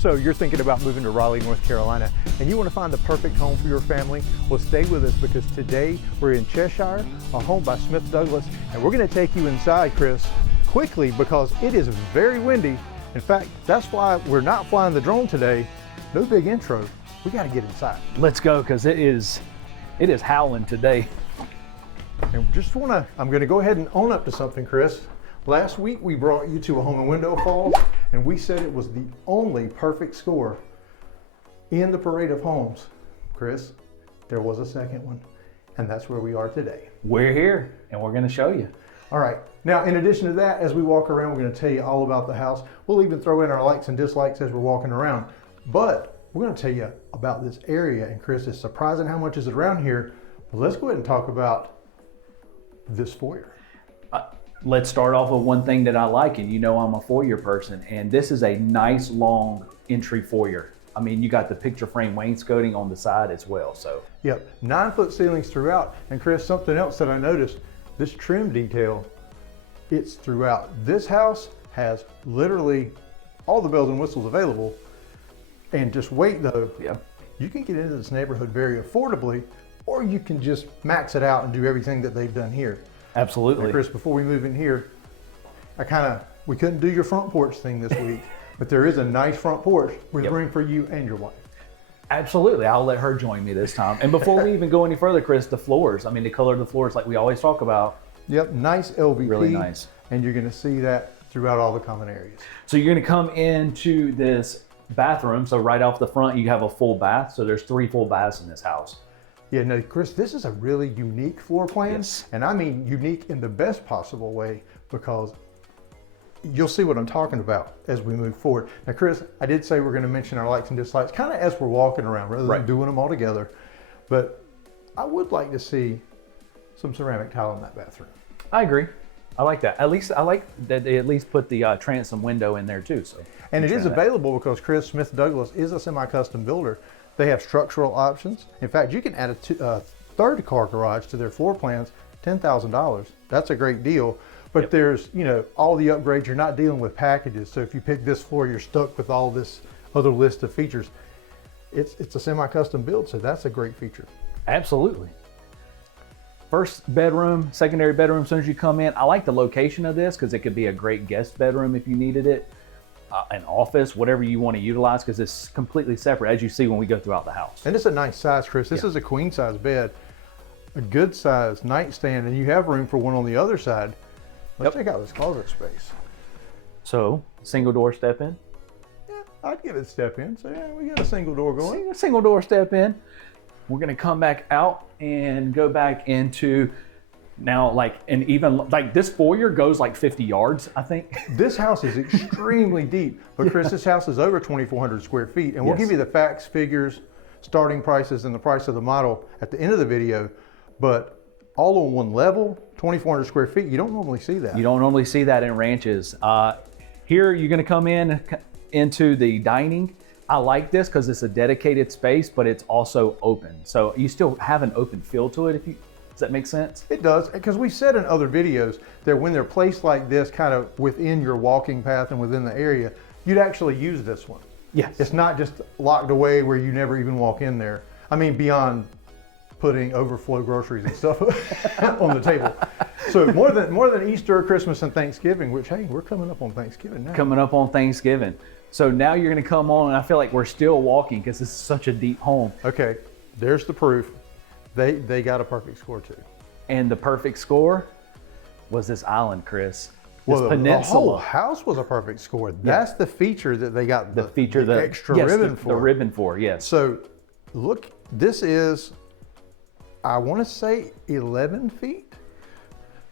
So you're thinking about moving to Raleigh, North Carolina, and you want to find the perfect home for your family? Well, stay with us because today we're in Cheshire, a home by Smith Douglas, and we're going to take you inside, Chris, quickly because it is very windy. In fact, that's why we're not flying the drone today. No big intro. We got to get inside. Let's go because it is howling today. And I'm going to go ahead and own up to something, Chris. Last week we brought you to a home in Wendell Falls, and we said it was the only perfect score in the parade of homes. Chris, there was a second one, and that's where we are today. We're here, and we're going to show you. All right. Now, in addition to that, as we walk around, we're going to tell you all about the house. We'll even throw in our likes and dislikes as we're walking around. But we're going to tell you about this area, and Chris, it's surprising how much is around here. But let's go ahead and talk about this foyer. Let's start off with one thing that I like, and you know I'm a foyer person, and this is a nice long entry foyer. I mean, you got the picture frame wainscoting on the side as well, so. Yep, 9-foot ceilings throughout. And Chris, something else that I noticed, this trim detail, it's throughout. This house has literally all the bells and whistles available. And just wait though, you can get into this neighborhood very affordably, or you can just max it out and do everything that they've done here. Absolutely. And Chris, before we move in here, we couldn't do your front porch thing this week, but there is a nice front porch with room for you and your wife. Absolutely, I'll let her join me this time. And before we even go any further, Chris, the floors, I mean, the color of the floors like we always talk about. Yep, nice LVP. Really nice. And you're gonna see that throughout all the common areas. So you're gonna come into this bathroom. So right off the front, you have a full bath. So there's 3 full baths in this house. Yeah, no, Chris, this is a really unique floor plan. Yes. And I mean unique in the best possible way, because you'll see what I'm talking about as we move forward. Now, Chris, I did say we're going to mention our likes and dislikes kind of as we're walking around rather than doing them all together. But I would like to see some ceramic tile in that bathroom. I agree. I like that. At least I like that they at least put the transom window in there too. So. And it is available because Chris Smith Douglas is a semi-custom builder. They have structural options. In fact, you can add a third car garage to their floor plans, $10,000. That's a great deal. But there's, all the upgrades. You're not dealing with packages. So if you pick this floor, you're stuck with all this other list of features. It's a semi-custom build, so that's a great feature. Absolutely. First bedroom, secondary bedroom, as soon as you come in. I like the location of this because it could be a great guest bedroom if you needed it. An office, whatever you want to utilize, because it's completely separate, as you see when we go throughout the house. And it's a nice size, Chris. This is a queen size bed, a good size nightstand, and you have room for one on the other side. Let's check out this closet space. So, single door step in. Yeah, I'd give it a step in. So yeah, we got a single door going. Single door step in. We're gonna come back out and go back into now, this foyer goes like 50 yards, I think. This house is extremely deep, but Chris, this house is over 2,400 square feet, and we'll give you the facts, figures, starting prices, and the price of the model at the end of the video. But all on one level, 2,400 square feet, you don't normally see that. You don't normally see that in ranches. Here, you're gonna come into the dining. I like this because it's a dedicated space, but it's also open. So you still have an open feel to it. Does that make sense? It does, because we've said in other videos that when they're placed like this, kind of within your walking path and within the area, you'd actually use this one. Yes. It's not just locked away where you never even walk in there. I mean, beyond putting overflow groceries and stuff on the table. So more than Easter, Christmas, and Thanksgiving, which, hey, we're coming up on Thanksgiving now. Coming up on Thanksgiving. So now you're gonna come on, and I feel like we're still walking because this is such a deep home. Okay, there's the proof. They got a perfect score too. And the perfect score was this island, Chris. Well, the whole house was a perfect score. That's the feature that they got the extra ribbon for. The ribbon for, yes. So look, this is, I want to say 11 feet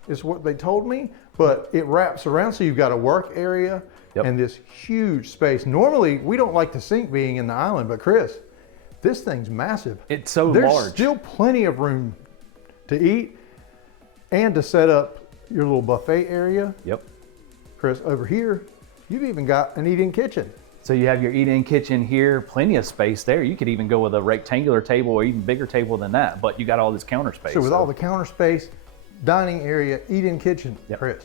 is what they told me, but it wraps around. So you've got a work area and this huge space. Normally, we don't like the sink being in the island, but Chris, this thing's massive. It's so large. There's still plenty of room to eat and to set up your little buffet area. Yep. Chris, over here, you've even got an eat-in kitchen. So you have your eat-in kitchen here, plenty of space there. You could even go with a rectangular table or even bigger table than that, but you got all this counter space. So with all the counter space, dining area, eat-in kitchen, Chris,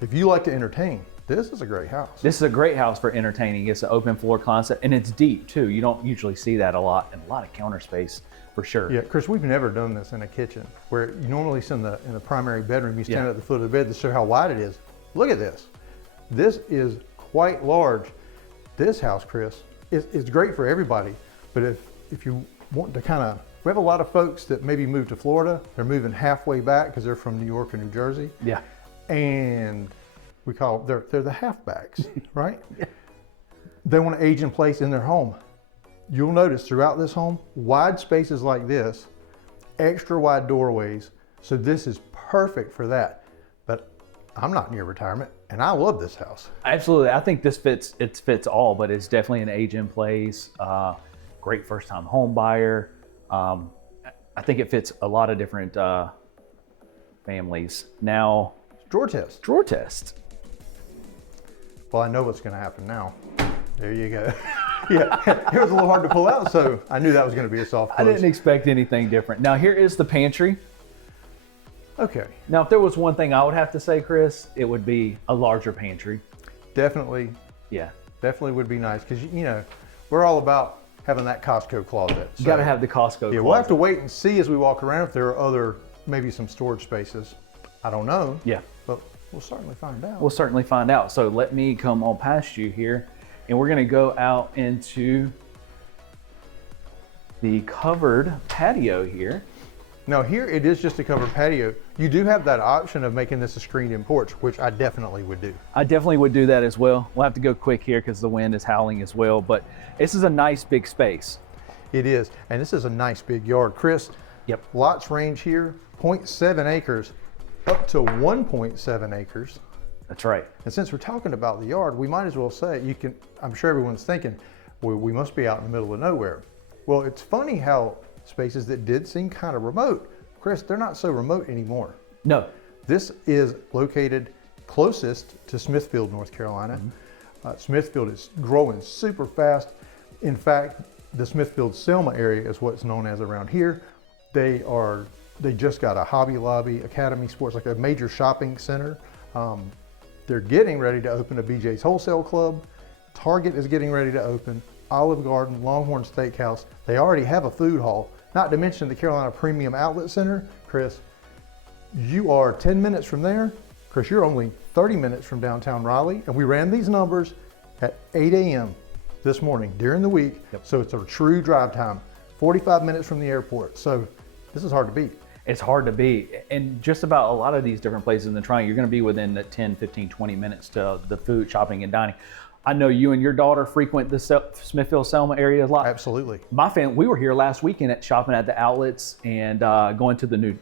if you like to entertain, This is a great house. This is a great house for entertaining. It's an open floor concept, and it's deep too. You don't usually see that a lot, and a lot of counter space for sure. Yeah, Chris, we've never done this in a kitchen where you normally in the primary bedroom, you stand at the foot of the bed to show how wide it is. Look at this. This is quite large. This house, Chris, is great for everybody. But if you want to kind of, we have a lot of folks that maybe move to Florida. They're moving halfway back because they're from New York or New Jersey. Yeah. And we call they're the halfbacks, right? Yeah. They want to age in place in their home. You'll notice throughout this home, wide spaces like this, extra wide doorways. So this is perfect for that. But I'm not near retirement, and I love this house. Absolutely. I think this fits all, but it's definitely an age in place. Great first time home buyer. I think it fits a lot of different families. Now, Drawer test. Drawer test. Well, I know what's going to happen now. There you go. Yeah, it was a little hard to pull out, so I knew that was going to be a soft close. I didn't expect anything different. Now, here is the pantry. Okay. Now, if there was one thing I would have to say, Chris, it would be a larger pantry. Definitely. Yeah. Definitely would be nice because, you know, we're all about having that Costco closet. You got to have the Costco closet. Yeah, we'll have to wait and see as we walk around if there are other, maybe some storage spaces. I don't know. Yeah. But we'll certainly find out. We'll certainly find out. So let me come on past you here, and we're going to go out into the covered patio here. Now here it is just a covered patio. You do have that option of making this a screened-in porch, which I definitely would do. I definitely would do that as well. We'll have to go quick here because the wind is howling as well, but this is a nice big space. It is, and this is a nice big yard. Chris, Yep. lots range here, 0.7 acres up to 1.7 acres. That's right. And since we're talking about the yard, we might as well say, I'm sure everyone's thinking, well, we must be out in the middle of nowhere. Well, it's funny how spaces that did seem kind of remote, Chris, they're not so remote anymore. No. This is located closest to Smithfield, North Carolina. Smithfield is growing super fast. In fact, the Smithfield-Selma area is what's known as around here. They just got a Hobby Lobby, Academy Sports, like a major shopping center. They're getting ready to open a BJ's Wholesale Club. Target is getting ready to open. Olive Garden, Longhorn Steakhouse. They already have a food hall, not to mention the Carolina Premium Outlet Center. Chris, you are 10 minutes from there. Chris, you're only 30 minutes from downtown Raleigh. And we ran these numbers at 8 a.m. this morning during the week. Yep. So it's a true drive time, 45 minutes from the airport. So this is hard to beat. It's hard to beat. And just about a lot of these different places in the Triangle, you're going to be within the 10, 15, 20 minutes to the food, shopping, and dining. I know you and your daughter frequent the Smithfield-Selma area a lot. Absolutely. My family, we were here last weekend shopping at the outlets and going to the new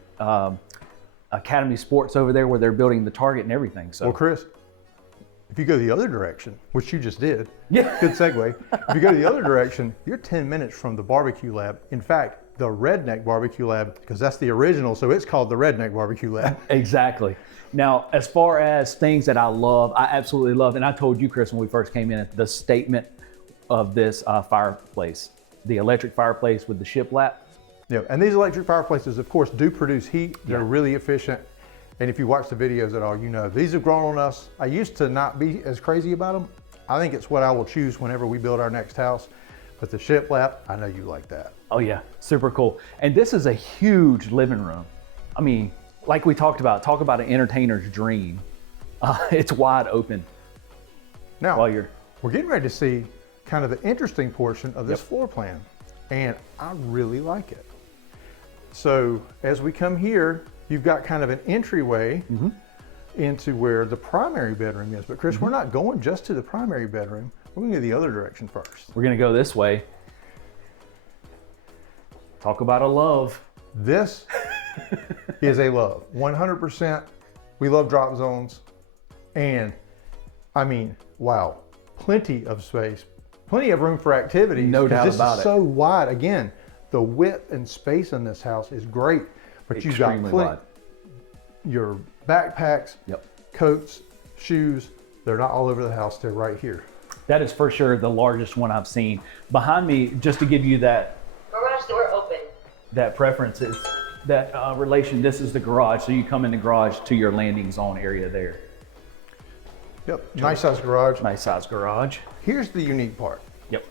Academy Sports over there where they're building the Target and everything. So, Well, Chris, if you go the other direction, which you just did, yeah, good segue. If you go the other direction, you're 10 minutes from the barbecue lab. In fact, the Redneck Barbecue Lab, because that's the original, so it's called the Redneck Barbecue Lab. Exactly. Now, as far as things that I love, I absolutely love, and I told you, Chris, when we first came in, the statement of this fireplace, the electric fireplace with the shiplap. Yeah, and these electric fireplaces, of course, do produce heat. They're really efficient. And if you watch the videos at all, you know, these have grown on us. I used to not be as crazy about them. I think it's what I will choose whenever we build our next house. But the shiplap, I know you like that. Oh yeah, super cool. And this is a huge living room. I mean, like we talk about an entertainer's dream. It's wide open. Now, While we're getting ready to see kind of the interesting portion of this floor plan. And I really like it. So as we come here, you've got kind of an entryway into where the primary bedroom is. But Chris, we're not going just to the primary bedroom. We're going to go the other direction first. We're gonna go this way. Talk about a love. This is a love, 100%. We love drop zones. And I mean, wow, plenty of space, plenty of room for activity. No doubt about it. This is so wide. Again, the width and space in this house is great, but you've got wide. Your backpacks, coats, shoes, they're not all over the house, they're right here. That is for sure the largest one I've seen. Behind me, just to give you that garage door open. That preference is that relation. This is the garage, so you come in the garage to your landing zone area there. Yep, nice size garage. Nice size garage. Here's the unique part. Yep.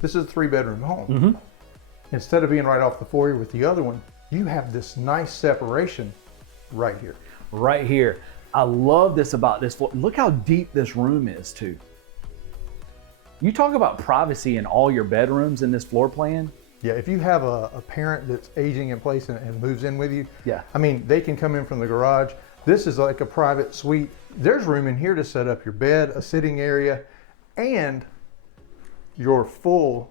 This is a 3-bedroom home. Mm-hmm. Instead of being right off the foyer with the other one, you have this nice separation right here. Right here. I love this about this floor. Look how deep this room is too. You talk about privacy in all your bedrooms in this floor plan. Yeah, if you have a parent that's aging in place and moves in with you, Yeah. I mean, they can come in from the garage. This is like a private suite. There's room in here to set up your bed, a sitting area, and your full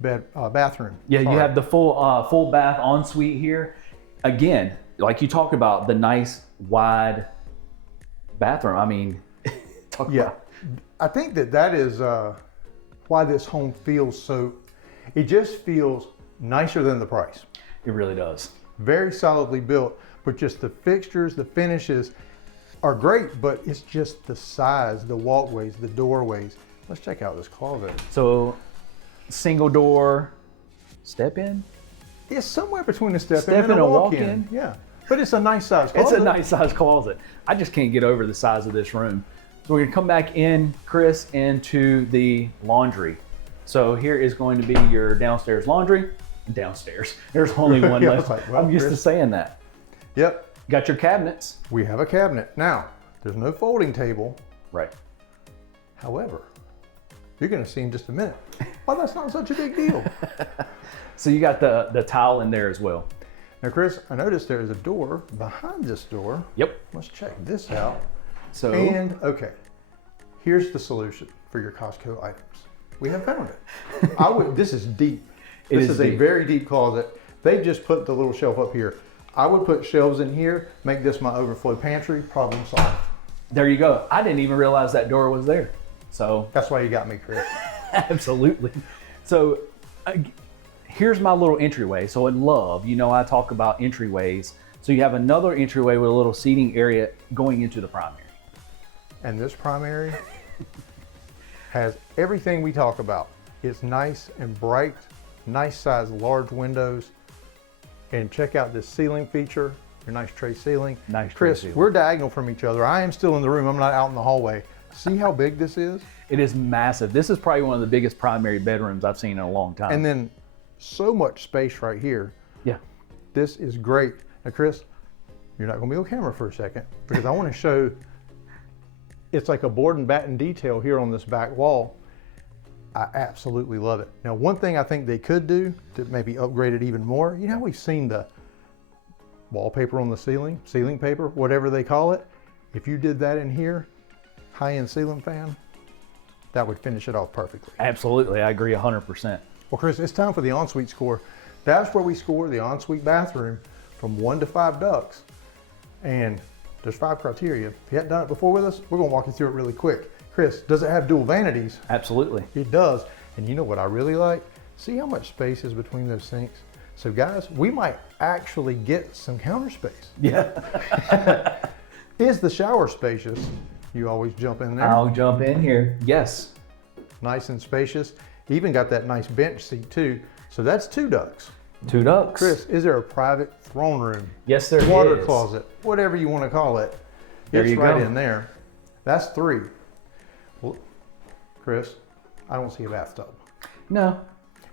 bathroom. Yeah, you Sorry. have the full bath ensuite here. Again, like you talked about, the nice wide bathroom. I mean, talk Yeah, about. I think that is why this home feels so, it just feels nicer than the price. It really does. Very solidly built, but just the fixtures, the finishes are great, but it's just the size, the walkways, the doorways. Let's check out this closet. So, single door, step in. It's somewhere between a step in Step and in a and walk-in. Yeah, but it's a nice size closet. It's a nice size closet. I just can't get over the size of this room. So we're gonna come back in, Chris, into the laundry. So here is going to be your downstairs laundry. Downstairs. There's only one Yeah, I left. was like, well, I'm used to Chris. saying that. Yep, Got your cabinets. we have a cabinet. Now, there's no folding table. Right. However, you're gonna see in just a minute why that's not such a big deal. So you got the tile in there as well. Now, Chris, I noticed there is a door behind this door. Yep. Let's check this out. So And okay, here's the solution for your Costco items. We have found it. This is deep. It This is is a deep. very deep closet. They've just put the little shelf up here. I would put shelves in here, make this my overflow pantry, problem solved. there you go. I didn't even realize that door was there. So That's why you got me, Chris. absolutely. So here's my little entryway. So in Love, I talk about entryways. So you have another entryway with a little seating area going into the primary. And this primary has everything we talk about. It's nice and bright, nice size large windows. And check out this ceiling feature, your nice tray ceiling. Nice tray Chris, ceiling. we're diagonal from each other. I am still in the room, I'm not out in the hallway. See how big this is? It is massive. This is probably one of the biggest primary bedrooms I've seen in a long time. And then so much space right here. yeah, This is great. Now, Chris, you're not gonna be on camera for a second because I wanna show, it's like a board and batten detail here on this back wall. I absolutely love it. Now, one thing I think they could do to maybe upgrade it even more, you know, we've seen the wallpaper on the ceiling, ceiling paper, whatever they call it. If you did that in here, high-end ceiling fan, that would finish it off perfectly. absolutely. I agree 100%. Well, Chris, it's time for the ensuite score. That's where we score the ensuite bathroom from 1 to 5 ducks. And there's 5 criteria. If you hadn't done it before with us, we're gonna walk you through it really quick. Chris, does it have dual vanities? Absolutely. It does. And you know what I really like? See how much space is between those sinks? So guys, we might actually get some counter space. Yeah. Is the shower spacious? You always jump in there. I'll jump in here. Yes. Nice and spacious. Even got that nice bench seat too. So that's 2 ducks. 2 ducks. Chris, is there a private throne room? Yes, there Water is. closet, whatever you want to call it. There It's you right go. in there. That's 3. Well, Chris, I don't see a bathtub. No.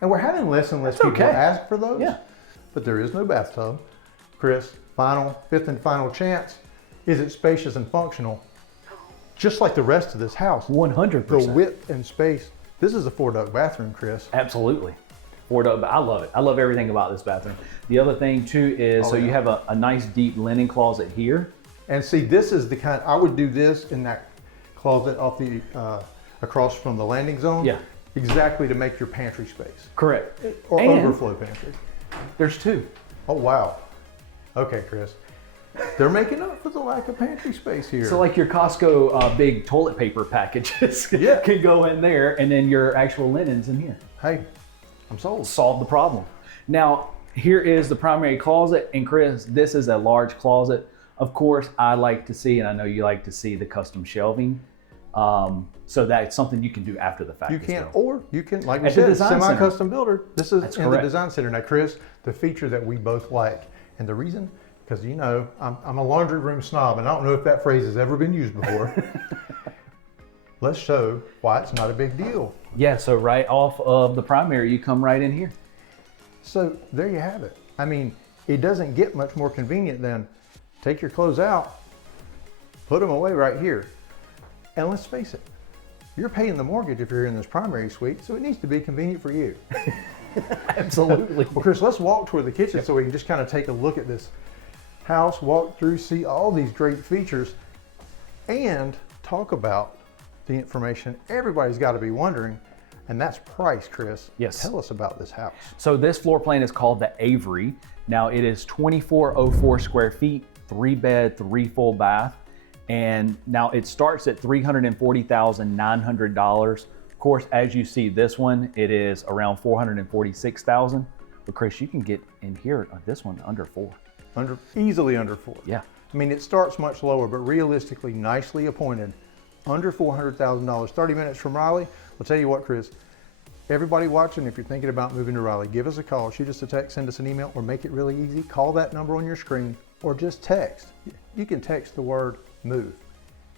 And we're having less and less That's people okay. ask for those. Yeah. But there is no bathtub. Chris, fifth and final chance. Is it spacious and functional? Just like the rest of this house. 100%. The width and space. This is a 4-duct bathroom, Chris. Absolutely. 4 duct. I love it. I love everything about this bathroom. The other thing too is, so yeah. you have a nice deep linen closet here. And see, this is the kind, I would do this in that closet off the, across from the landing zone. Yeah. Exactly to make your pantry space. Correct. Or And overflow pantry. there's 2. Oh, wow. Okay, Chris. They're making up for the lack of pantry space here. So like your Costco big toilet paper packages Yeah. can go in there, and then your actual linens in here. Hey, I'm sold. Solve the problem. Now, here is the primary closet, and Chris, this is a large closet. Of course, I like to see, and I know you like to see, the custom shelving. So that's something you can do after the fact. You as can, well. or you can, like we At the said, design center. semi-custom builder. This is That's in the correct. design center. Now, Chris, the feature that we both like, and the reason because you know, I'm a laundry room snob, and I don't know if that phrase has ever been used before. Let's show why it's not a big deal. Yeah, so right off of the primary, you come right in here. So there you have it. I mean, it doesn't get much more convenient than take your clothes out, put them away right here. And let's face it, you're paying the mortgage if you're in this primary suite, so it needs to be convenient for you. Absolutely. Well, Chris, let's walk toward the kitchen so we can just kind of take a look at this house, walk through, see all these great features, and talk about the information everybody's got to be wondering, and that's price, Chris. Yes. Tell us about this house. So this floor plan is called the Avery. Now it is 2404 square feet, 3 bed, 3 full bath. And now it starts at $340,900. Of course, as you see this one, it is around $446,000. But Chris, you can get in here on this one under 4. Easily under 4. Yeah. I mean, it starts much lower, but realistically, nicely appointed, under $400,000, 30 minutes from Raleigh. I'll tell you what, Chris, everybody watching, if you're thinking about moving to Raleigh, give us a call, shoot us a text, send us an email, or make it really easy. Call that number on your screen, or just text. You can text the word move,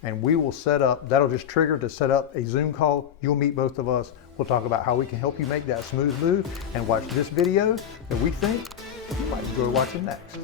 and we will set up, that'll just trigger to set up a Zoom call. You'll meet both of us. We'll talk about how we can help you make that smooth move and watch this video that we think you might enjoy watching next.